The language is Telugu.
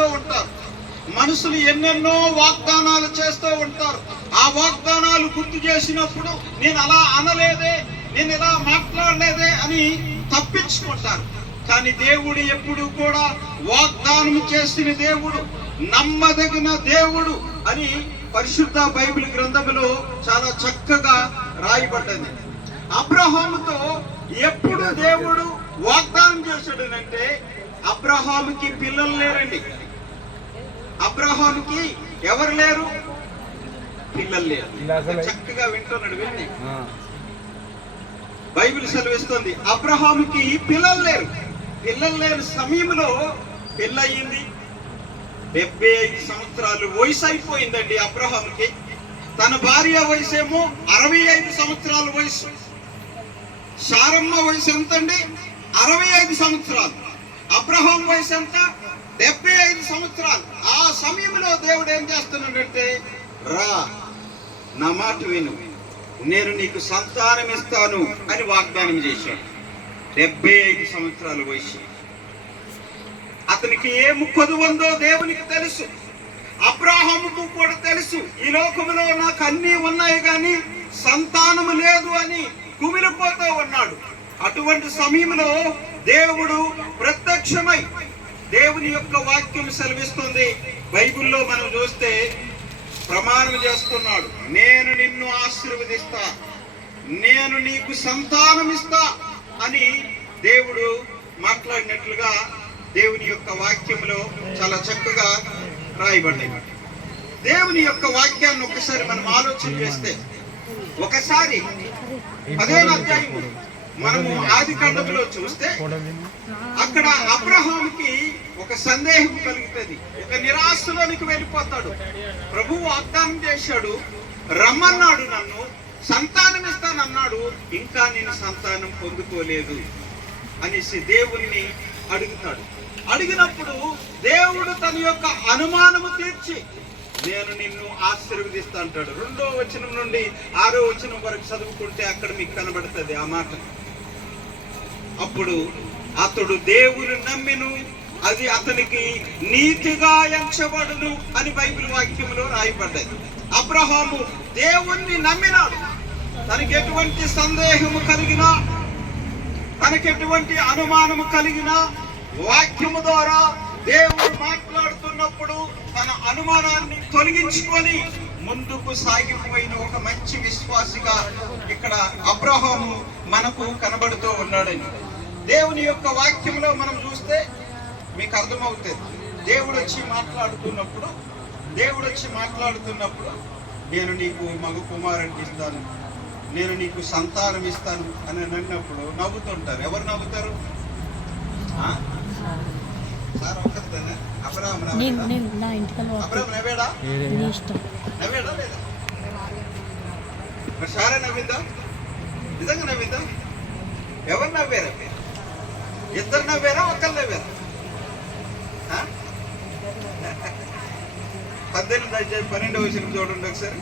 చేస్తూ ఉంటారు. మనుషులు ఎన్నెన్నో వాగ్దానాలు చేస్తూ ఉంటారు. ఆ వాగ్దానాలు గుర్తు చేసినప్పుడు నేను అలా అనలేదే నేను ఇలా మాట్లాడలేదే అని తప్పించుకుంటారు. కానీ దేవుడు ఎప్పుడు కూడా వాగ్దానం చేసిన దేవుడు నమ్మదగిన దేవుడు అని పరిశుద్ధ బైబిల్ గ్రంథములో చాలా చక్కగా రాయబడ్డది. అబ్రహాముతో ఎప్పుడు దేవుడు వాగ్దానం చేశాడు అంటే అబ్రహాముకి పిల్లలు లేరండి. అబ్రహాముకి ఎవరు లేరు? పిల్లలు లేరు. చక్కగా వింటున్నాడు విని బైబిల్ సెలవిస్తుంది అబ్రహాముకి పిల్లలు లేరు. పిల్లలు లేని సమయంలో పెళ్ళయింది. డెబ్బై ఐదు సంవత్సరాలు వయసు అయిపోయిందండి అబ్రహాముకి. తన భార్య వయసు ఏమో అరవై ఐదు సంవత్సరాల వయసు. శారమ్మ వయసు ఎంత అండి అరవై ఐదు సంవత్సరాలు. అబ్రహాం వయసు ఎంత? డెబ్బై ఐదు సంవత్సరాలు. సమయంలో దేవుడు ఏం చేస్తున్నాడంటే రా నా మాట విను. నేను నీకు సంతానం ఇస్తాను అని వాగ్దానం చేశాడు. డెబ్బై ఐదు సంవత్సరాల వయసు. అతనికి ఏ ముక్కదు ఉందో దేవునికి తెలుసు. అబ్రాహముకు కూడా తెలుసు. ఈ లోకములో నాకు అన్నీ ఉన్నాయి కానీ సంతానము లేదు అని కుమిలిపోతూ ఉన్నాడు. అటువంటి సమయంలో దేవుడు ప్రత్యక్షమై దేవుని యొక్క వాక్యం సెలవిస్తుంది. బైబిల్లో మనం చూస్తే ప్రమాణం చేస్తున్నాడు. నేను నిన్ను ఆశీర్వదిస్తా. నేను నీకు సంతానం ఇస్తా అని దేవుడు మాట్లాడినట్లుగా దేవుని యొక్క వాక్యంలో చాలా చక్కగా రాయబడ్డాయి. దేవుని యొక్క వాక్యాన్ని ఒకసారి మనం ఆలోచన చేస్తే ఒకసారి పదేన అధ్యాయము మనము ఆది కండములో చూస్తే అక్కడ అబ్రహాంకి ఒక సందేహం కలుగుతుంది. ఒక నిరాశలోనికి వెళ్ళిపోతాడు. ప్రభు వాగ్దానం చేశాడు రమ్మన్నాడు నన్ను సంతానం ఇస్తానన్నాడు ఇంకా నేను సంతానం పొందుకోలేదు అనేసి దేవుణ్ణి అడుగుతాడు. అడిగినప్పుడు దేవుడు తన యొక్క అనుమానము తీర్చి నేను నిన్ను ఆశీర్వదిస్తా అంటాడు. రెండో వచనం నుండి ఆరో వచనం వరకు చదువుకుంటే అక్కడ మీకు కనబడుతుంది ఆ మాట. అప్పుడు అతడు దేవుని నమ్మిను. అది అతనికి నీతిగా ఎంచబడును అని బైబిల్ వాక్యంలో రాయబడ్డది. అబ్రహాము దేవుణ్ణి నమ్మినాడు. తనకి ఎటువంటి సందేహము కలిగినా తనకి ఎటువంటి అనుమానము కలిగినా వాక్యము ద్వారా దేవుడు మాట్లాడుతున్నప్పుడు తన అనుమానాన్ని తొలగించుకొని ముందుకు సాగిపోయిన ఒక మంచి విశ్వాసిగా ఇక్కడ అబ్రహాము మనకు కనబడుతూ ఉన్నాడని. దేవుని యొక్క వాక్యంలో మనం చూస్తే మీకు అర్థమవుతుంది. దేవుడు వచ్చి మాట్లాడుతున్నప్పుడు దేవుడు వచ్చి మాట్లాడుతున్నప్పుడు నేను నీకు మగ కుమారుడికి ఇస్తాను నేను నీకు సంతానం ఇస్తాను అని అన్నప్పుడు నవ్వుతుంటారు. ఎవరు నవ్వుతారు? సార్ ఒక్కరితోనే? నవ్వాడా? నవ్వాడా లేదా? మరి సారా నవ్విందా? నిజంగా నవ్విందా? ఎవరు నవ్వారా? ఇద్దరు నవ్వారా ఒక్కరు నవ్వారా ఆ? పద్దెనిమిది అధ్యాయం పన్నెండవ విషయం చూడండి ఒకసారి